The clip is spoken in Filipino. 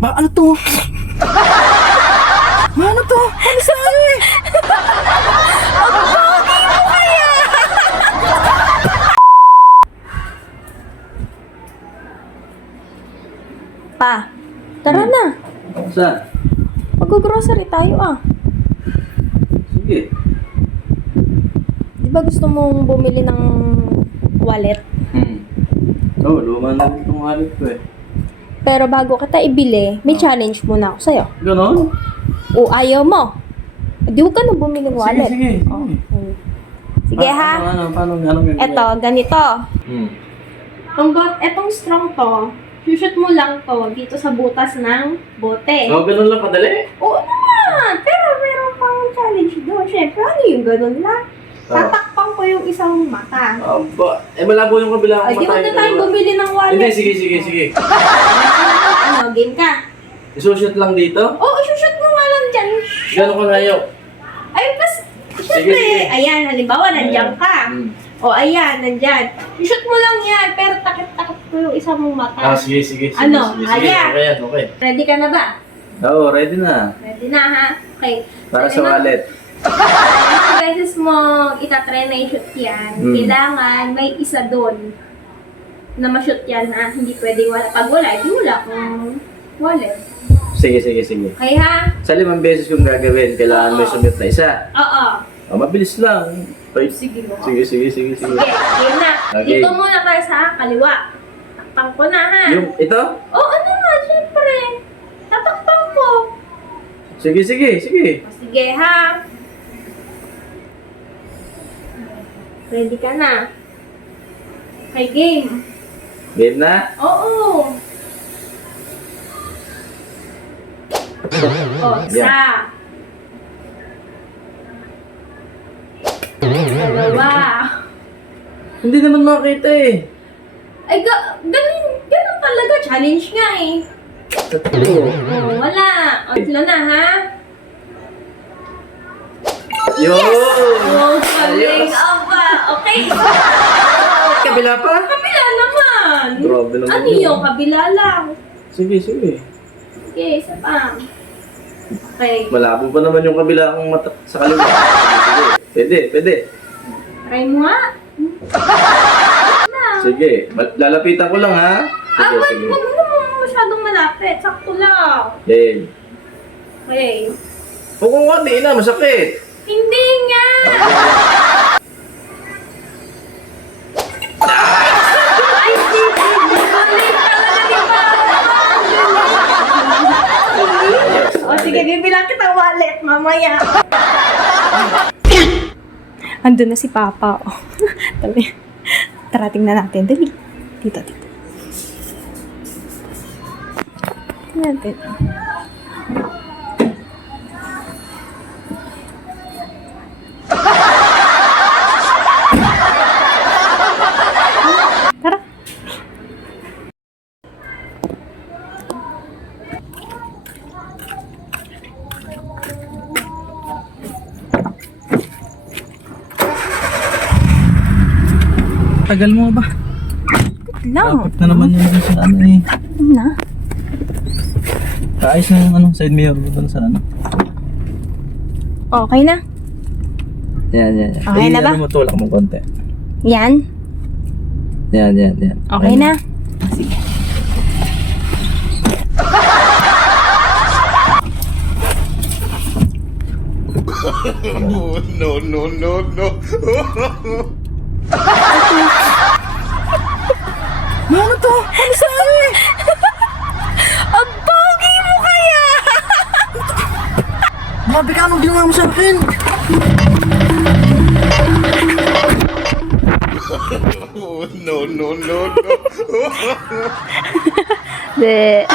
Ano to? Ano to? Ano sa'yo eh? Pa, tara na. Saan? Mag-grocery tayo ah. Sige. Di ba gusto mong bumili ng wallet? Oo, luma na rin itong wallet ko eh. Pero bago kita ibili, may challenge muna ako sa'yo. Ganon? O ayaw mo? Di huwag ka na bumili ng wallet. Sige. Okay. Sige ha. Paano gagawin? Eto, ganito. Hmm. Etong strong to, shoot mo lang to dito sa butas ng bote. So, ganun lang kadali? Oo naman! Pero meron pang challenge doon. Siyempre, ano yung ganun lang? Tatakpan ko yung isang mata. Aba, malabo yung kabila Ay, di mo na tayo bumili ng wallet. Hindi, sige. Ano, game ka? Isushoot lang dito? Oo, shoot mo nga lang dyan. Gano'n ko layo? Ay, syempre, Sige. ayan, halimbawa, nandiyan ka. Hmm. O, ayan, nandyan. Shoot mo lang yan, pero takip-takip ko yung isang mong mata. Sige. Ano? Sige. Ayan. Okay. Ready ka na ba? Oo, ready na. Ready na, ha? Okay. Para sa wallet. Kung beses mo itatry na i-shoot yan, kailangan may isa doon na ma-shoot yan na hindi pwedeng wala. Pag wala, di wala kung wallet. Sige. Okay, ha? Sa 5 beses kong gagawin, kailangan may sumit na isa. Oo. Mabilis lang. Ay, Sige mo. Sige. Okay, game na. Okay. Dito muna tayo sa kaliwa. Takpan ko na, ha? Ito? Oo, ano nga, syempre. Tatakpan ko. Sige. O, sige, ha? Ready ka na? Okay, game. Game na? Oo. O, isa. Dalawa. Hindi naman makita eh. Ay, ganun talaga. Challenge nga eh. Tatlo. Oh, wala. O, sila na, ha? Yo! Oh, galing. Aba. Okay. Kabila pa? Kabila naman. Grabe naman Ano yun. yung kabila lang? Sige. Okay, isa pa. Okay. Malabo pa naman yung kabila kong mata sa kaliwa. Sige. Pwede. Try mo nga. Sige. Lalapitan ko lang ha. Wag Sige. mo masyadong malapit. Sakto lang. Game. Okay. Huwag kong wadi na, masakit. Hindi nga! Ay, galing talaga ni Papa. O sige, bibilang kita wallet mamaya. Andun na si Papa. Oh. Tara, tingnan natin. Dali. Dito. Tingnan natin. Tara. Tagal mo ba? Lang. Na naman yung sa ano eh. Na. Kaayos na yung side mirror mo doon sa ano. Okay na. Yan. Okay na ba? Ano mo, tulak mo konti. Yan. Yan. Okay na. Sige. No. Ano to? Ano sa'yo eh? Ang pogi mo kaya! Grabe ka, anong ginawa mo sa akin? No. De.